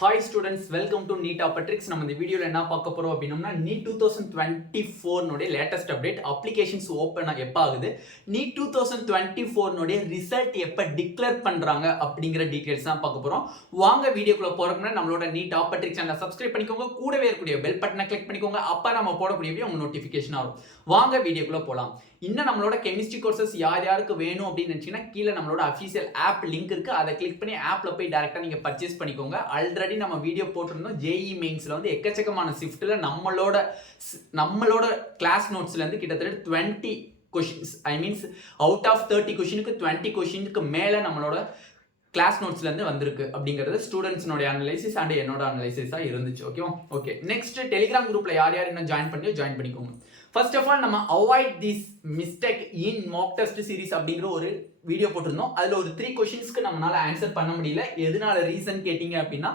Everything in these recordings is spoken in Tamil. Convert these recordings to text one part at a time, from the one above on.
Hi students, welcome to NEET ஆப்பட்ரிக்ஸ். நம்ம இந்த வீடியோவில் என்ன பார்க்க போகிறோம் அப்படின்னா, NEET 2024 latest update. Applications open எப்போ ஆகுது, நீட் 2024 ரிசல்ட் எப்போ டிக்ளேர் பண்ணுறாங்க அப்படிங்கிற டீட்டெயில்ஸ் தான் பார்க்க போகிறோம். வாங்க வீடியோக்குள்ளே போகிறோம்னா நம்மளோட நீட் ஆப்பட்ரிக்ஸ் சேனலை சப்ஸ்கிரைப் பண்ணிக்கோங்க, கூடவே இருக்கக்கூடிய பெல் பட்டனை கிளிக் பண்ணிக்கோங்க. அப்போ நம்ம போடக்கூடிய வீடியோ உங்கள் நோட்டிஃபிகேஷன் ஆகும். வாங்க வீடியோக்குள்ளே போகலாம். இன்னும் நம்மளோட கெமிஸ்ட்ரி கோர்சஸ் யாருக்கு வேணும் அப்படின்னு நினச்சிங்கன்னா கீழே நம்மளோட அஃபீஷியல் ஆப் லிங்க் இருக்குது. அதை கிளிக் பண்ணி ஆப்பில் போய் டேரெக்டாக நீங்கள் பர்ச்சேஸ் பண்ணிக்கோங்க. ஆல்ரெடி நம்ம வீடியோ போட்டிருந்தோம். ஜேஇ மெயின்ஸில் வந்து எக்கச்சக்கமான ஷிஃப்ட்டில் நம்மளோட கிளாஸ் நோட்ஸ்லேருந்து கிட்டத்தட்ட 20 questions, I means out of 30 கொஷினுக்கு 20 கொஷினுக்கு மேலே நம்மளோட கிளாஸ் நோட்ஸ்லேருந்து வந்திருக்கு அப்படிங்கிறது ஸ்டூடெண்ட்ஸ்னோட அனலைசிஸ் அண்ட் என்னோட அனலைசிஸாக இருந்துச்சு. ஓகே. நெக்ஸ்ட் டெலிகிராம் குரூப்பில் யார் இன்னும் ஜாயின் பண்ணிக்கோங்க. ஃபர்ஸ்ட் ஆஃப் ஆல் நம்ம avoid this mistake in Mach test series அப்படிங்கிற ஒரு வீடியோ போட்டிருந்தோம். அதில் ஒரு 3 கொஷின்ஸ்க்கு நம்மளால ஆன்சர் பண்ண முடியல. எதனால ரீசன் கேட்டிங்க அப்படின்னா,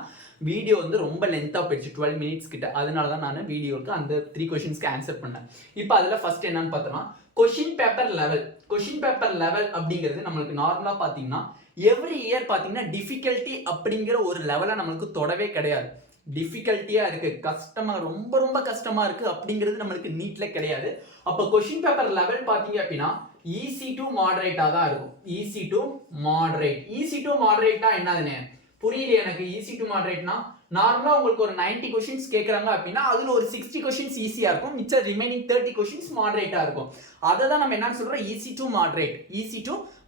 வீடியோ வந்து ரொம்ப லென்த்தாக போயிடுச்சு, 12 மினிட்ஸ் கிட்ட. அதனால தான் நான் வீடியோக்கு அந்த 3 கொஷின்ஸ்க்கு ஆன்சர் பண்ணேன். இப்போ அதில் ஃபர்ஸ்ட் என்னன்னு பார்த்தோம்னா, கொஷின் பேப்பர் லெவல் அப்படிங்கிறது நம்மளுக்கு நார்மலாக பார்த்தீங்கன்னா எவ்ரி இயர் பார்த்தீங்கன்னா டிஃபிகல்ட்டி அப்படிங்கிற ஒரு லெவலை நம்மளுக்கு தொடவே கிடையாது. டிஃபிகல்ட்டியாக இருக்குது, ரொம்ப கஷ்டமாக இருக்குது அப்படிங்கிறது நம்மளுக்கு நீட்ல கிடையாது. அப்போ கொஷின் பேப்பர் லெவல் பார்த்தீங்க அப்படின்னா ஈஸி டு மாடரேட்டாக தான் இருக்கும். ஈஸி டு மாடரேட்டா என்னதுன்னு புரியல எனக்கு. ஈஸி டு மாடரேட்னா நார்மலாக உங்களுக்கு ஒரு 90 கொஷின்ஸ் கேட்குறாங்க அப்படின்னா அதில் ஒரு 60 கொஷின்ஸ் ஈஸியாக இருக்கும், மிச்சம் ரிமைனிங் 30 கொஷின்ஸ் மாடரேட்டாக இருக்கும். அதை தான் நம்ம என்னன்னு சொல்கிறோம், ஈஸி டு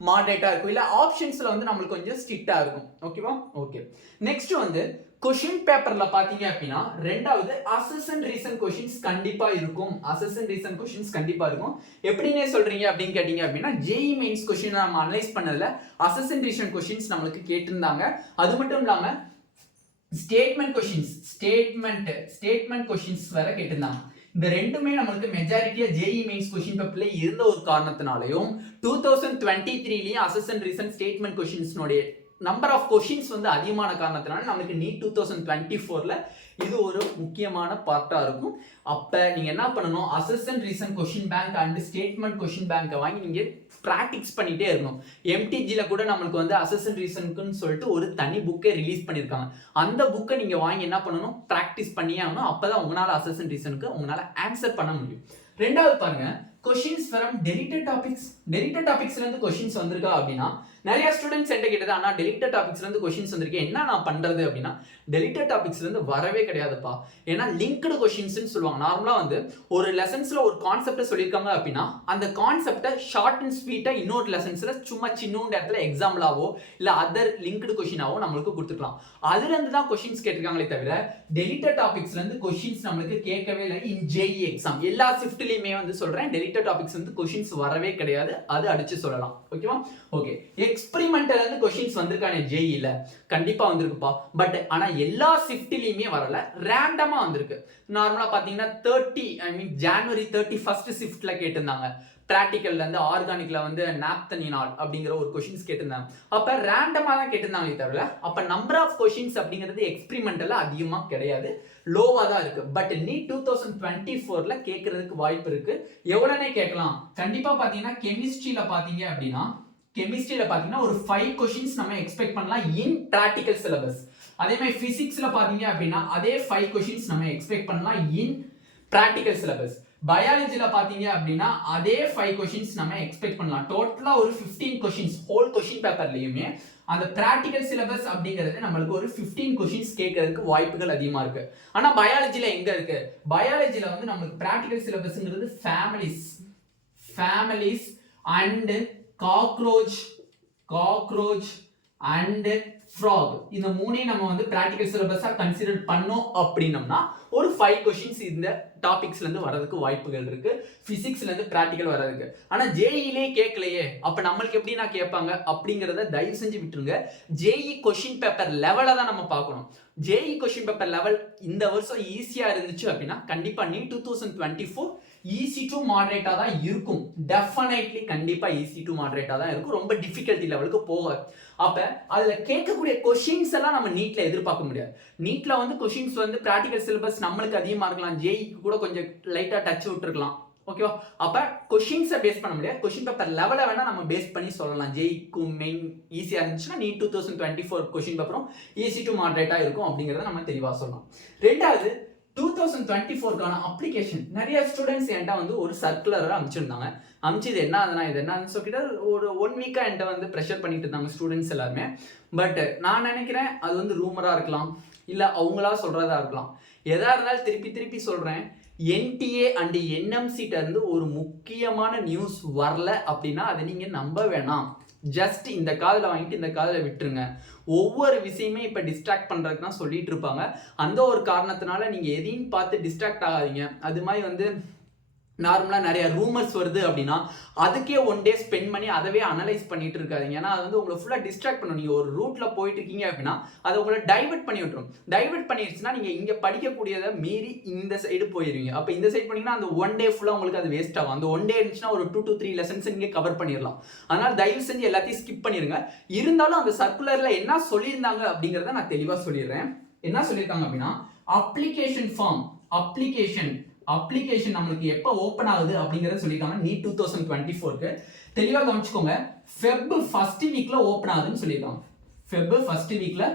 மாடரேட்டாக இருக்கும். இல்லை ஆப்ஷன்ஸில் வந்து நம்மளுக்கு கொஞ்சம் ஸ்ட்ரிக்டாக இருக்கும். ஓகேவா? ஓகே. நெக்ஸ்ட் வந்து கொஷின் பேப்பர்ல பாத்தீங்க அப்படின்னா ரெண்டாவது அசஸ் அண்ட் ரீசன் கொஷின்ஸ் கண்டிப்பா இருக்கும். எப்படின்னே சொல்றீங்க அப்படின்னு கேட்டீங்க அப்படின்னா, ஜேஇ மெயின்ஸ் கொஷின் நம்ம அனலைஸ் பண்ணதுல அசஸ் அண்ட் ரீசன் கொஷின்ஸ் நம்மளுக்கு கேட்டிருந்தாங்க. அது மட்டும் இல்லாம ஸ்டேட்மெண்ட் கொஷின்ஸ் வேற கேட்டிருந்தாங்க. இந்த ரெண்டுமே நம்மளுக்கு மெஜாரிட்டியா ஜேஇ மெயின்ஸ் கொஷின் பேப்பர்ல இருந்த ஒரு காரணத்தினாலையும் 2023லயும் அசஸ் அண்ட் ரீசன் ஸ்டேட்மெண்ட் கொஷின்ஸ்னுடைய நம்பர் ஆஃப் கொஷின்ஸ் வந்து அதிகமான காரணத்தினால நமக்கு நீட் 2024ல இது ஒரு முக்கியமான பார்ட்டா இருக்கும். அப்ப நீங்க என்ன பண்ணணும், அசஸ் and reason question bank and statement question பேங்கை வாங்கி நீங்க பிராக்டிஸ் பண்ணிட்டே இருக்கணும். எம்டிஜில கூட நம்மளுக்கு வந்து அசஸ் அண்ட் ரீசனுக்குன்னு சொல்லிட்டு ஒரு தனி புக்கே ரிலீஸ் பண்ணியிருக்காங்க. அந்த புக்கை நீங்க வாங்கி என்ன பண்ணணும், பிராக்டிஸ் பண்ணியே ஆகணும். அப்பதான் உங்களால அசஸ் அண்ட் ரீசனுக்கு உங்களால ஆன்சர் பண்ண முடியும். ரெண்டாவது பாருங்க, கொஷின்ஸ் ஃப்ரம் டெலிட்டட் டாபிக்ஸ்ல இருந்து கொஷின்ஸ் வந்திருக்கா அப்படின்னா நிறைய ஸ்டூடெண்ட்ஸ் என்கிட்ட கேட்டது, ஆனா டெலிட்டட் டாபிக்ஸ்ல இருந்து கொஷின்ஸ் வந்திருக்கு, என்ன நான் பண்றது அப்படின்னா, டெலிட்டட் டாபிக்ஸ்ல இருந்து வரவே கிடையாதுப்பா. ஏன்னா லிங்க்டு கொஷின்ஸ்னு சொல்லுவாங்க. நார்மலா வந்து ஒரு லெசன்ஸ்ல ஒரு கான்செப்டை சொல்லியிருக்காங்க அப்படின்னா அந்த கான்செப்டை ஷார்ட் அண்ட் ஸ்வீட்டா இன்னொரு லெசன்ஸ்ல சும்மா சின்னோண்டு இடத்துல எக்ஸாம்பிளாவோ இல்ல அதர் லிங்க்டு கொஷினாவோ நம்மளுக்கு கொடுத்துக்கலாம். அதுல இருந்து தான் கொஷின்ஸ் கேட்டிருக்காங்களே தவிர டெலிட்டட் டாபிக்ஸ்ல இருந்து கொஷின்ஸ் நம்மளுக்கு கேட்கவே இல்லை. இன் ஜேஇ எக்ஸாம் எல்லா ஷிஃப்ட்லயுமே வந்து சொல்றேன், டெலிட்டட் டாபிக்ஸ் வந்து கொஷின்ஸ் வரவே கிடையாது. அது அடிச்சு சொல்லலாம். ஓகேவா? ஓகே. எக்ஸ்பெரிமெண்டல் இருந்து கொஷின்ஸ் வந்திருக்கானே ஜேஇல கண்டிப்பா வந்திருக்குப்பா. பட் ஆனா எல்லா ஷிஃப்ட்லயுமே வரல, ரேண்டமா வந்திருக்கு. நார்மலா பாத்தீங்கன்னா ஜனவரி 31 ஷிஃப்ட்ல கேட்டிருந்தாங்க. பிராக்டிகல்ல இருந்து ஆர்கானிக்ல வந்து நாப்தனினால் அப்படிங்கிற ஒரு கொஷின்ஸ் கேட்டிருந்தாங்க. அப்ப ரேண்டமா தான் கேட்டிருந்தாங்களே தவிர அப்ப நம்பர் ஆஃப் கொஷின்ஸ் அப்படிங்கிறது எக்ஸ்பெரிமெண்டல்ல அதிகமா கிடையாது, லோவா தான் இருக்கு. பட் நீட் 2024ல கேட்கறதுக்கு வாய்ப்பு இருக்கு. எவ்வளவுனே கேட்கலாம். கண்டிப்பா பாத்தீங்கன்னா கெமிஸ்ட்ரியில பாத்தீங்கன்னா ஒரு 5 கொஷின்ஸ் நம்ம எக்ஸ்பெக்ட் பண்ணலாம் இன் பிராக்டிகல் சிலபஸ். அதே மாதிரி பிசிக்ஸ்ல பாத்தீங்க அப்படின்னா அதே 5 கொஷின்ஸ் நம்ம எக்ஸ்பெக்ட் பண்ணலாம் இன் பிராக்டிகல் சிலபஸ். பயாலஜில பாத்தீங்க அப்படின்னா அதே 5 கொஷின்ஸ் நம்ம எக்ஸ்பெக்ட் பண்ணலாம். டோட்டலா ஒரு 15 கொஷின்ஸ் ஹோல் கொஷின் பேப்பர்லயுமே அந்த பிராக்டிகல் சிலபஸ் அப்படிங்கிறது நம்மளுக்கு ஒரு 15 கொஷின்ஸ் கேட்கறதுக்கு வாய்ப்புகள் அதிகமா இருக்கு. ஆனா பயாலஜில எங்க இருக்கு, பயாலஜில வந்து நம்மளுக்கு பிராக்டிகல் சிலபஸ்ங்கிறது families and cockroach and frog, இந்த மூணையும் நம்ம வந்து பிராக்டிகல் சிலபஸா கன்சிடர் பண்ணோம் அப்படின்னம்னா ஒரு 5 கொஷின்ஸ் இந்த டாபிக்ஸ்ல இருந்து வரதுக்கு வாய்ப்புகள் இருக்கு. பிசிக்ஸ்ல இருந்து பிராக்டிகல் வர்றதுக்கு. ஆனா ஜேஇலே கேட்கலையே, அப்ப நம்மளுக்கு எப்படி நான் கேட்பாங்க அப்படிங்கறத தயவு செஞ்சு விட்டுருங்க. ஜேஇ கொஷின் பேப்பர் லெவலை தான் நம்ம பார்க்கணும். ஜேஇ கொஷின் பேப்பர் லெவல் இந்த வருஷம் ஈஸியா இருந்துச்சு அப்படின்னா கண்டிப்பா நீட் 2024 ஈஸி டு மாடரேட்டா தான் இருக்கும். டெஃபினெட்லி கண்டிப்பா ஈஸி டு மாடரேட்டா தான் இருக்கும், ரொம்ப டிஃபிகல்ட்டி லெவலுக்கு போகாது. அப்ப அதுல கேட்கக்கூடிய கொஷின்ஸ் எல்லாம் நம்ம நீட்ல எதிர்பார்க்க முடியாது. நீட்ல வந்து கொஷின்ஸ் வந்து பிராக்டிகல் சிலபஸ் நம்மளுக்கு அதிகமா இருக்கலாம், ஜேஇக்கு கூட கொஞ்சம் லைட்டா டச் விட்டுருக்கலாம். ஓகேவா? அப்போ கொஷின்ஸை பேஸ் பண்ண முடியாது, கொஷின் பேப்பர் லெவலை வேணால் நம்ம பேஸ் பண்ணி சொல்லலாம். ஜேஇக்கும் மெயின் ஈஸியாக இருந்துச்சுன்னா நீட் 2024 கொஷின் பேப்பரும் ஈஸி டு மாடரேட்டாக இருக்கும் அப்படிங்கிறத நம்ம தெளிவாக சொல்லலாம். ரெண்டாவது 2024க்கான அப்ளிகேஷன் நிறைய ஸ்டூடெண்ட்ஸ் என்கிட்ட வந்து ஒரு சர்க்குலரை அமைச்சிருந்தாங்க. இது என்ன ஆகுதுன்னா இது என்னன்னு சொல்லிட்டு ஒரு 1 வீக்காக என்கிட்ட வந்து ப்ரெஷர் பண்ணிட்டு இருந்தாங்க ஸ்டூடெண்ட்ஸ் எல்லாருமே. பட் நான் நினைக்கிறேன் அது வந்து ரூமராக இருக்கலாம், இல்லை அவங்களா சொல்கிறதா இருக்கலாம். எதா இருந்தாலும் திருப்பி சொல்கிறேன், என்டிஏ அண்ட் என்எம்சிட்ட இருந்து ஒரு முக்கியமான நியூஸ் வரல அப்படின்னா அதை நீங்கள் நம்ப வேணாம். ஜஸ்ட் இந்த காதில் வாங்கிட்டு இந்த காதில் விட்டுருங்க. ஒவ்வொரு விஷயமே இப்போ டிஸ்ட்ராக்ட் பண்ணுறதுக்கு தான் சொல்லிட்டு இருப்பாங்க. அந்த ஒரு காரணத்தினால நீங்கள் எதையும் பார்த்து டிஸ்ட்ராக்ட் ஆகாதீங்க. அது மாதிரி வந்து நார்மலாக நிறைய ரூமர்ஸ் வருது அப்படின்னா அதுக்கே 1 டே ஸ்பெண்ட் பண்ணி அதவே அனலைஸ் பண்ணிட்டு இருக்காதிங்க. ஏன்னா அது வந்து உங்களை ஃபுல்லாக டிஸ்ட்ராக்ட் பண்ணும். நீங்கள் ஒரு ரூட்டில் போயிட்டு இருக்கீங்க அப்படின்னா அதை உங்களை டைவெர்ட் பண்ணி விட்டுரும். டைவெர்ட் பண்ணிடுச்சுன்னா நீங்கள் இங்கே படிக்கக்கூடியதை மீறி இந்த சைடு போயிடுவீங்க. அப்போ இந்த சைடு பண்ணிங்கன்னா அந்த 1 டே ஃபுல்லாக உங்களுக்கு அது வேஸ்ட் ஆகும். அந்த 1 டே இருந்துச்சுன்னா ஒரு 2 to 3 லெசன்ஸ் நீங்கள் கவர் பண்ணிடலாம். அதனால் தயவு செஞ்சு எல்லாத்தையும் ஸ்கிப் பண்ணிடுங்க. இருந்தாலும் அந்த சர்க்குலரில் என்ன சொல்லியிருந்தாங்க அப்படிங்கிறத நான் தெளிவாக சொல்லிடுறேன். என்ன சொல்லியிருக்காங்க அப்படின்னா, அப்ளிகேஷன் ஃபார்ம் அப்ளிகேஷன் நம்மளுக்கு எப்போ ஓப்பன் ஆகுது அப்படிங்கிறத சொல்லியிருக்காங்க. நீட் 2024க்கு தெளிவாக கவனிச்சுக்கோங்க. ஃபெப் ஃபர்ஸ்ட் வீக்ல ஓப்பன் ஆகுதுன்னு சொல்லியிருக்காங்க. ஃபெப் ஃபர்ஸ்ட் வீக்ல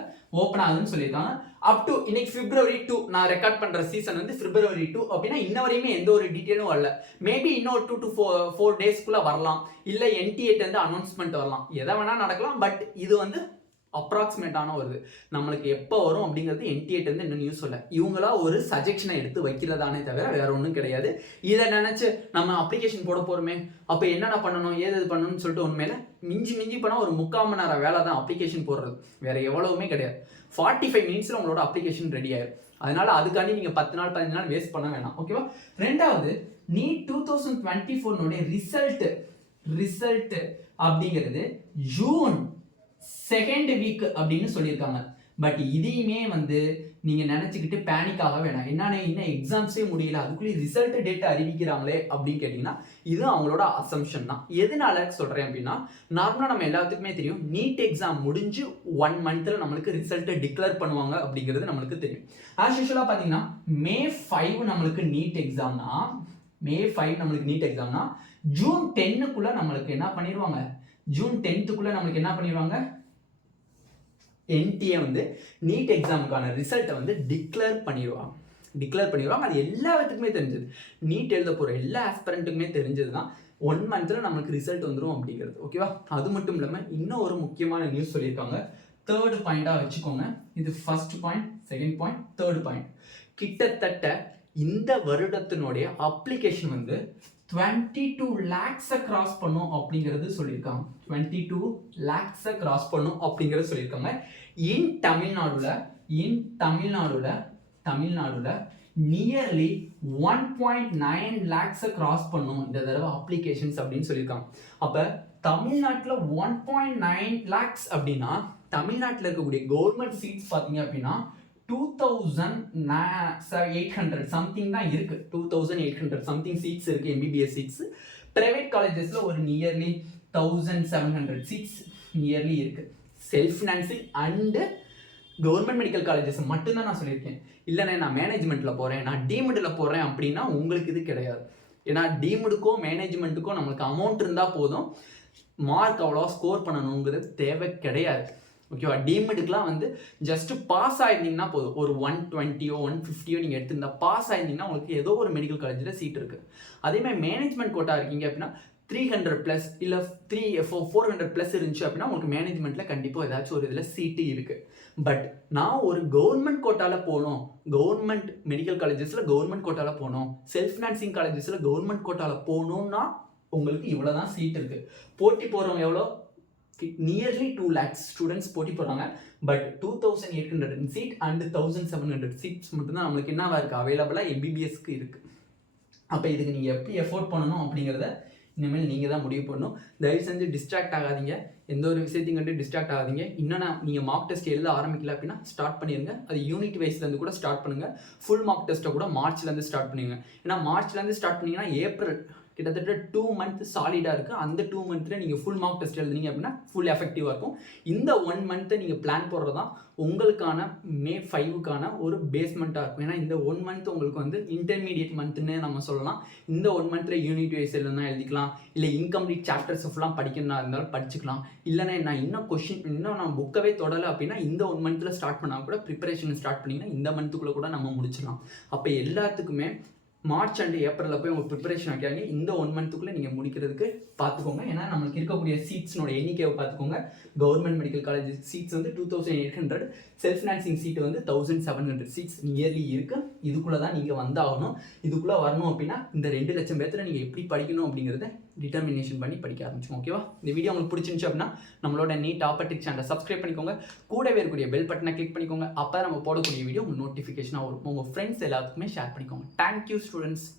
ஓப்பன் ஆகுதுன்னு சொல்லியிருக்காங்க. அப் டு இன்னைக்கு February 2 நான் ரெக்கார்ட் பண்ற சீசன் வந்து February 2 அப்படின்னா இன்ன வரையுமே எந்த ஒரு டீட்டெயிலும் வரல. மேபி இன்னொரு 2 to 4 டேஸ்க்குள்ள வரலாம், இல்லை என்டிஏட்ட இருந்து அனௌன்ஸ்மெண்ட் வரலாம், எதை வேணா நடக்கலாம். பட் இது வந்து அப்ராக்சிமேட்டான வருது. நம்மளுக்கு எப்போ வரும் அப்படிங்கிறது என்டிஏட்ட இருந்து இன்னும் நியூஸ் சொல்ல. இவங்களா ஒரு சஜெக்ஷனை எடுத்து வைக்கிறதானே தவிர வேற ஒன்றும் கிடையாது. இதை நினைச்சு நம்ம அப்ளிகேஷன் போட போறோமே, அப்போ என்னென்ன பண்ணணும் ஏது பண்ணணும்னு சொல்லிட்டு உண்மையில மிஞ்சி போனால் ஒரு 3/4 மணி நேரம் வேலை தான் அப்ளிகேஷன் போடுறது. வேற எவ்வளவுமே கிடையாது. 45 மினிட்ஸ்ல உங்களோட அப்ளிகேஷன் ரெடி ஆயிடும். அதனால அதுக்காண்டி நீங்க 10 நாள் 15 நாள் வேஸ்ட் பண்ண வேணாம். ஓகேவா? ரெண்டாவது, நீட் 2024 ரிசல்ட் அப்படிங்கிறது ஜூன் 2nd வீக் அப்படின்னு சொல்லியிருக்காங்க. பட் இதையுமே வந்து நீங்க நினைச்சுக்கிட்டு பேனிக் ஆக வேணாம். என்னன்னா இன்னும் எக்ஸாம்ஸே முடியல, அதுக்குள்ளே ரிசல்ட் டேட் அறிவிக்கிறாங்களே அப்படின்னு கேட்டீங்கன்னா இது அவங்களோட அசம்ஷன் தான். எதனால சொல்றேன் அப்படின்னா, நார்மலா நம்ம எல்லாத்துக்குமே தெரியும் நீட் எக்ஸாம் முடிஞ்சு 1 மந்த்ல நம்மளுக்கு ரிசல்ட் டிக்ளேர் பண்ணுவாங்க அப்படிங்கிறது நம்மளுக்கு தெரியும். ஆஸ் யூஷுவலா பாத்தீங்கன்னா May 5 நம்மளுக்கு நீட் எக்ஸாம்னா ஜூன் 10க்குள்ள நம்மளுக்கு என்ன பண்ணிடுவாங்க, ஜூன் 10க்குள்ள நம்மளுக்கு என்ன பண்ணிடுவாங்க, என்டிஏ வந்து நீட் எக்ஸாமுக்கான ரிசல்ட்டை வந்து டிக்ளேர் பண்ணிடுவாங்க. அது எல்லாத்துக்குமே தெரிஞ்சது. நீட் எழுத போகிற எல்லா ஆஸ்பிரண்ட்டுக்குமே தெரிஞ்சது தான் 1 மந்த்தில் நம்மளுக்கு ரிசல்ட் வந்துடும் அப்படிங்கிறது. ஓகேவா? அது மட்டும் இல்லாமல் இன்னும் ஒரு முக்கியமான நியூஸ் சொல்லியிருக்காங்க. 3rd பாயிண்டாக வச்சுக்கோங்க. இது first point, second point, 3rd point. கிட்டத்தட்ட இந்த வருடத்தினுடைய அப்ளிகேஷன் வந்து 22 lakhs கிராஸ் பண்ணும் அப்படிங்கிறது சொல்லியிருக்காங்க. 22 lakhs கிராஸ் பண்ணும் அப்படிங்கிறது சொல்லியிருக்காங்க. இன் தமிழ்நாடுல நியர்லி 1.9 lakhs கிராஸ் பண்ணும் இந்த தடவை அப்ளிகேஷன்ஸ் அப்படின்னு சொல்லியிருக்காங்க. அப்போ தமிழ்நாட்டில் 1.9 lakhs அப்படின்னா தமிழ்நாட்டில் இருக்கக்கூடிய கவர்மெண்ட் சீட்ஸ் பார்த்தீங்க அப்படின்னா 2800 சம்திங் தான் இருக்கு. 2800 சம்திங் சீட்ஸ் இருக்கு எம்பிபிஎஸ் சீட்ஸ். பிரைவேட் காலேஜஸ்ல ஒரு நியர்லி 1700 சீட்ஸ் நியர்லி இருக்கு. Self financing and government medical colleges மட்டும்தான் நான் சொல்லியிருக்கேன். இல்லைண்ணே நான் மேனேஜ்மெண்ட்ல போறேன், நான் டீம்டில் போறேன் அப்படின்னா உங்களுக்கு இது கிடையாது. ஏன்னா டீம்டுக்கோ மேனேஜ்மெண்ட்டுக்கோ நம்மளுக்கு அமௌண்ட் இருந்தால் போதும், மார்க் அவ்வளோ ஸ்கோர் பண்ணணுங்கிறது தேவை கிடையாது. ஓகேவா? டீம்டுக்குலாம் வந்து ஜஸ்ட் பாஸ் ஆயிருந்தீங்கன்னா போதும். ஒரு 120 150 நீங்கள் எடுத்திருந்தா பாஸ் ஆயிருந்தீங்கன்னா உங்களுக்கு ஏதோ ஒரு மெடிக்கல் காலேஜில் சீட் இருக்கு. அதேமாதிரி மேனேஜ்மெண்ட் கோட்டா இருக்கீங்க அப்படின்னா 300+ இல்லை 400+ இருந்துச்சு அப்படின்னா உங்களுக்கு மேனேஜ்மெண்ட்ல கண்டிப்பாக ஏதாச்சும் ஒரு இதில் சீட்டு இருக்கு. பட் நான் ஒரு கவர்மெண்ட் கோட்டாவில் போகணும், கவர்மெண்ட் மெடிக்கல் காலேஜஸில் கவர்மெண்ட் கோட்டாவில் போகணும், செல்ஃப் ஃபினான்சிங் காலேஜஸில் கவர்மெண்ட் கோட்டாவில் போகணும்னா உங்களுக்கு இவ்வளோதான் சீட் இருக்கு. போட்டி போகிறவங்க எவ்வளோ? நியர்லி 2 lakhs ஸ்டூடெண்ட்ஸ் போட்டி போடுறாங்க. பட் 2800 சீட் அண்ட் 1700 சீட்ஸ் மட்டும்தான் நம்மளுக்கு என்னவா இருக்கு, அவைலபிளாக எம்பிபிஎஸ்க்கு இருக்கு. அப்போ இதுக்கு நீங்கள் எப்படி எஃபோர்ட் பண்ணணும் அப்படிங்கிறத இனிமேல் நீங்கள் தான் முடிவு பண்ணணும். தயவு செஞ்சு டிஸ்ட்ராக்ட் ஆகாதீங்க, எந்த ஒரு விஷயத்தையும் கண்டு டிஸ்ட்ராக்ட் ஆகாதீங்க. இன்னும் நீங்கள் மார்க் டெஸ்ட் எழுத ஆரம்பிக்கல அப்படின்னா ஸ்டார்ட் பண்ணிடுங்க. அது யூனிட் வைஸ்லேருந்து கூட ஸ்டார்ட் பண்ணுங்கள். ஃபுல் மார்க் டெஸ்ட்டை கூட மார்ச்லேருந்து ஸ்டார்ட் பண்ணுங்க. ஏன்னா மார்ச்லேருந்து ஸ்டார்ட் பண்ணிங்கன்னா ஏப்ரல் கிட்டத்தட்ட 2 மந்த் சாலிடாக இருக்குது. அந்த 2 மந்த்தில் நீங்கள் ஃபுல் மார்க் டெஸ்ட் எழுதுனீங்க அப்படின்னா ஃபுல் எஃபெக்டிவாக இருக்கும். இந்த 1 மந்த்தை நீங்கள் பிளான் போடுறது தான் உங்களுக்கான மே 5க்கான ஒரு பேஸ்மெண்ட்டாக இருக்கும். ஏன்னா இந்த 1 மந்த் உங்களுக்கு வந்து இன்டர்மீடியட் மந்த்னு நம்ம சொல்லலாம். இந்த 1 மந்த்தில் யூனிட் வைஸ் எழுதுனா எழுதிக்கலாம், இல்லை இன்கம்ப்ளீட் சாப்டர்ஸ் ஃபுல்லாக படிக்கணும்னா இருந்தாலும் படிச்சுக்கலாம். இல்லைன்னா நான் இன்னும் நான் புக்கவே தொடலை அப்படின்னா இந்த 1 மந்த்தில் ஸ்டார்ட் பண்ணால் கூட ப்ரிப்பரேஷன் ஸ்டார்ட் பண்ணிங்கன்னா இந்த மந்த்துக்குள்ளே கூட நம்ம முடிச்சிடலாம். அப்போ எல்லாத்துக்குமே மார்ச் அண்ட் ஏப்ரலில் போய் உங்கள் ப்ரிப்பரேஷன் வைக்காங்க. இந்த 1 மந்த்துக்குள்ளே நீங்கள் முடிக்கிறதுக்கு பார்த்துக்கோங்க. ஏன்னா நம்மளுக்கு இருக்கக்கூடிய சீட்ஸ்னோட எண்ணிக்கையை பார்த்துக்கோங்க. கவர்மெண்ட் மெடிக்கல் காலேஜ் சீட்ஸ் வந்து 2800, செல்ஃப் ஃபினான்சிங் சீட்டு வந்து 1700 சீட்ஸ் நியர்லி இருக்குது. இதுக்குள்ளே தான் நீங்கள் வந்தாகணும். இதுக்குள்ளே வரணும் அப்படின்னா இந்த 2 லட்சம் பேர்த்தில் நீங்கள் எப்படி படிக்கணும் அப்படிங்கிறத டிட்டர்மினேஷன் பண்ணி படிக்க ஆரம்பிச்சோம். ஓகேவா? இந்த வீடியோ உங்களுக்கு பிடிச்சிருந்துச்சு அப்படின்னா நம்மளோட நீட் டாப் ட்ரிக்ஸ் சேனலை சப்ஸ்கிரைப் பண்ணிக்கோங்க. கூடவே இருக்கக்கூடிய பெல் பட்டனை கிளிக் பண்ணிக்கோங்க. அப்போ நம்ம போடக்கூடிய வீடியோ உங்களுக்கு நோட்டிஃபிகேஷனாக வரும். உங்கள் ஃப்ரெண்ட்ஸ் எல்லாத்துக்குமே ஷேர் பண்ணிக்கோங்க. Thank you students.